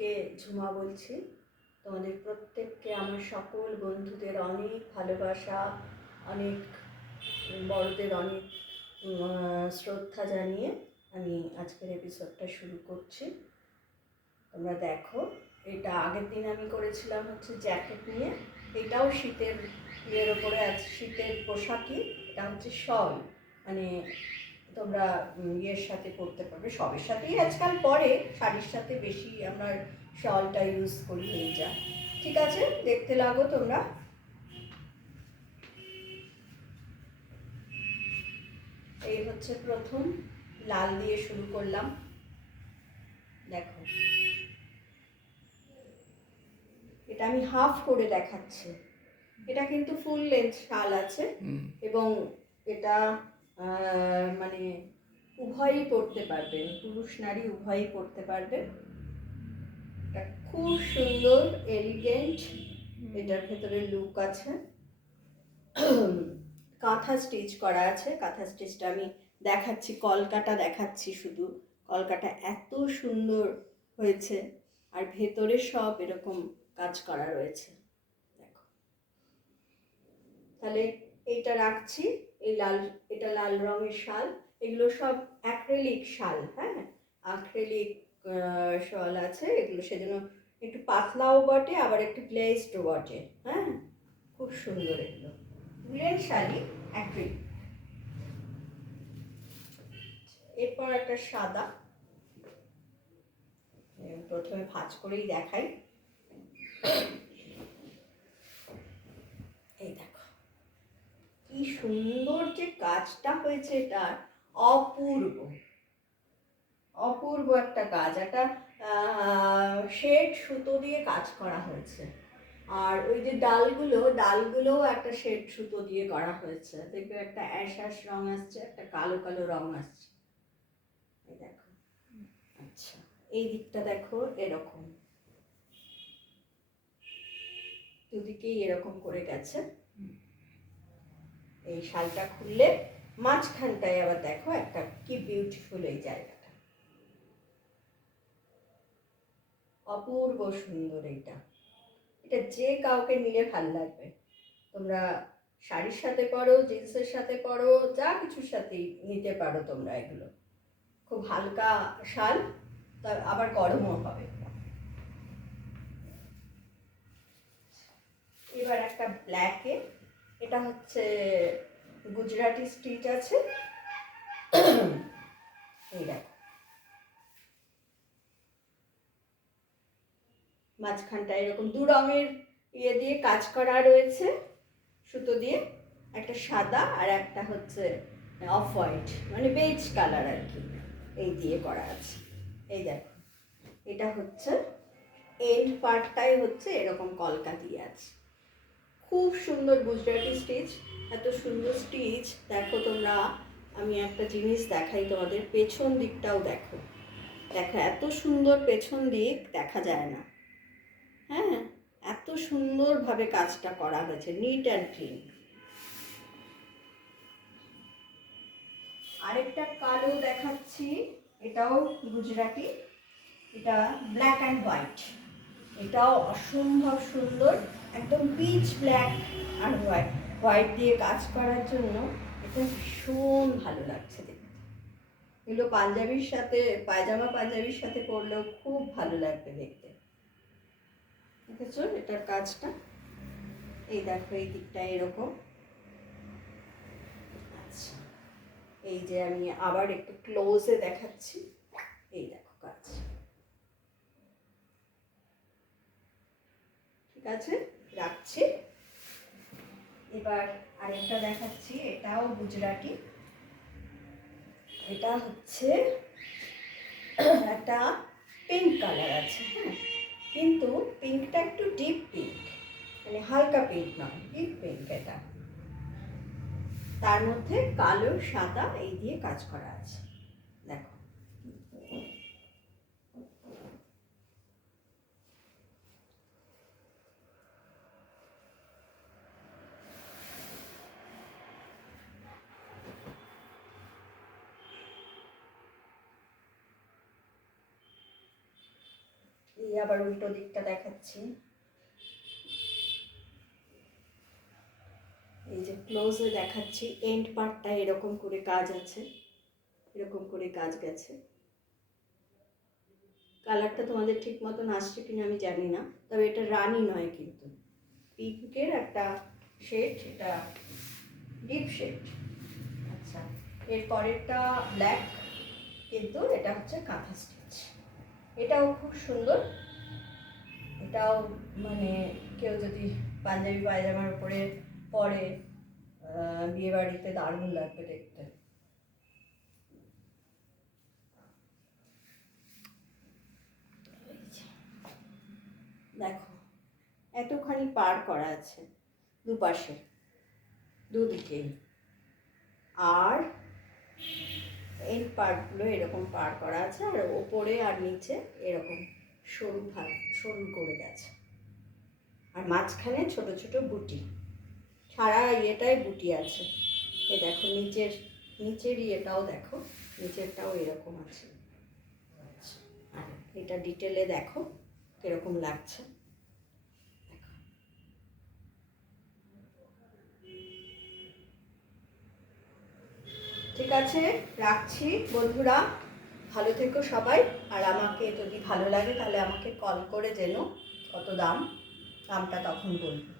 থেকে ঝুমা বলছি। তোমাদের প্রত্যেককে আমার সকল বন্ধুদের অনেক ভালোবাসা, অনেক বড়দের অনেক শ্রদ্ধা জানিয়ে আমি আজকের এপিসোডটা শুরু করছি। তোমরা দেখো, এটা আগের দিন আমি করেছিলাম হচ্ছে জ্যাকেট নিয়ে, এটাও শীতের ইয়ের ওপরে আছে, শীতের পোশাকই। এটা হচ্ছে শল, মানে তোমরা ইয়ের সাথে পরতে পারবে, সবের সাথেই আজকাল পরে, শাড়ির সাথে বেশি আমরা শলটা ইউজ করি এই যা। ঠিক আছে, দেখতে লাগো তোমরা। এই হচ্ছে প্রথম, লাল দিয়ে শুরু করলাম। দেখো, এটা আমি হাফ করে দেখাচ্ছি। এটা কিন্তু ফুল লেন্থ শাল আছে এবং এটা মানে উভয়ই পরতে পারবেন, পুরুষ নারী উভয়ই পরতে পারবেন। এটা খুব সুন্দর, এলিগেন্ট, এটার ভেতরে লুক আছে। কাঁথা স্টিচ করা আছে, কাঁথা স্টিচটা আমি দেখাচ্ছি, কলকাটা দেখাচ্ছি শুধু। কলকাটা এত সুন্দর হয়েছে, আর ভেতরে সব এরকম কাজ করা রয়েছে। দেখো, তাহলে এইটা রাখছি। এই লাল, এটা লাল রঙের শাল, এগুলো সব অ্যাক্রিলিক শাল। হ্যাঁ, অ্যাক্রিলিক শাল আছে এগুলো, সেজন্য একটু পাতলাও বটে, আবার একটু গ্লেজডও বটে। হ্যাঁ, খুব সুন্দর এগুলো, উলের শাড়ি, অ্যাক্রিলিক। এরপর একটা সাদা, প্রথমে ভাঁজ করেই দেখাই। এই দেখো কি সুন্দর যে কাজটা হয়েছে, এটার অপূর্ব অপূর্ব একটা কাজ। একটা শেড সুতো দিয়ে কাজ করা হয়েছে, আর ওই যে ডালগুলোও একটা শেড সুতো দিয়ে করা হয়েছে। দেখবে একটা অ্যাশ অ্যাশ রং আসছে, একটা কালো কালো রং আসছে। এই দেখো, আচ্ছা এই দিকটা দেখো, এরকম দুদিকেই এরকম করে গেছে। এই শালটা খুললে মাঝখানটায় আবার দেখো একটা কি বিউটিফুল এই জায়গাটা, অপূর্ব সুন্দর। এটা যে কাউকে নিলে ভাল লাগবে। তোমরা শাড়ির সাথে পরো, জিন্সের সাথে পরো, যা কিছুর সাথেই নিতে পারো তোমরা। এগুলো খুব হালকা শাল, তা আবার গরমও হবে। এবার একটা ব্ল্যাকে, এটা হচ্ছে গুজরাটি স্টিচ আছে। এই দেখো, মাঝখানটা এরকম দু রঙের ইয়ে দিয়ে কাজ করা রয়েছে, সুতো দিয়ে। একটা সাদা আর একটা হচ্ছে অফ হোয়াইট, মানে বেজ কালার আর কি, এই দিয়ে করা আছে। এই দেখো, এটা হচ্ছে এন্ড পার্টটাই হচ্ছে এরকম কলকা দিয়ে আছে। খুব সুন্দর গুজরাটি স্টিচ, এত সুন্দর স্টিচ। দেখো তোমরা, আমি একটা জিনিস দেখাই তোমাদের, পেছন দিকটাও দেখো। দেখো এত সুন্দর পেছন দিক দেখা যায় না। হ্যাঁ, এত সুন্দরভাবে কাজটা করা হয়েছে, নিট অ্যান্ড ক্লিন। আরেকটা কালো দেখাচ্ছি, এটাও গুজরাটি, এটা ব্ল্যাক অ্যান্ড হোয়াইট। এটাও অসম্ভব সুন্দর, একদম পিচ ব্ল্যাক আর হোয়াইট দিয়ে কাজ করার জন্য এটা ভীষণ ভালো লাগছে দেখতে। এগুলো পাঞ্জাবির সাথে, পায়জামা পাঞ্জাবির সাথে পরলেও খুব ভালো লাগবে দেখতে। দেখেছো এটার কাজটা? এই দেখো, এই দিকটা এরকম। আচ্ছা, এই যে আমি আবার একটু ক্লোজে দেখাচ্ছি। এই দেখো কাজ, ঠিক আছে, রাখছি। এবার আরেকটা দেখাচ্ছি, এটাও গুজরাটি। এটা হচ্ছে একটা পিঙ্ক কালার আছে। হ্যাঁ, কিন্তু পিঙ্কটা একটু ডিপ পিঙ্ক, মানে হালকা পিঙ্ক নয়, ডিপ পিঙ্ক। এটা তার মধ্যে কালো সাদা এই দিয়ে কাজ করা আছে। দেখো, এই আবার উল্টো দিকটা দেখাচ্ছি। এই যে ক্লোজে দেখাচ্ছি, এন্ড পার্টটা এরকম করে কাজ আছে, এরকম করে কাজ গেছে। কালারটা তোমাদের ঠিক মতন আসছে কিনা আমি জানি না, তবে এটা রানি নয় কিন্তু পিঙ্কের একটা শেড, এটা ডিপ শেড। আচ্ছা, এর পরেরটা ব্ল্যাক, কিন্তু এটা হচ্ছে কাঁথা স্টিচ। এটাও খুব সুন্দর, এটাও মানে কেউ যদি পাঞ্জাবি পায়জামার উপরে পরে বিয়ে বাড়িতে দারুণ লাগবে দেখতে। দেখো এতখানি পার করা আছে দুপাশে, দুদিকেই, আর এই পার্টগুলো এরকম পার করা আছে, আর ওপরে আর নিচে এরকম সরু ভাগ সরু করে গেছে, আর মাঝখানে ছোট ছোট বুটি, সারা ইয়েটাই বুটি আছে। এ দেখো নিচের ইয়েটাও দেখো, নিচেরটাও এরকম আছে। আর এটা ডিটেলে দেখো কিরকম লাগছে। ঠিক আছে, রাখছি বন্ধুরা, ভালো থেকো সবাই। আর আমাকে যদি ভালো লাগে তাহলে আমাকে কল করে জেনো কত দামটা তখন বলবো।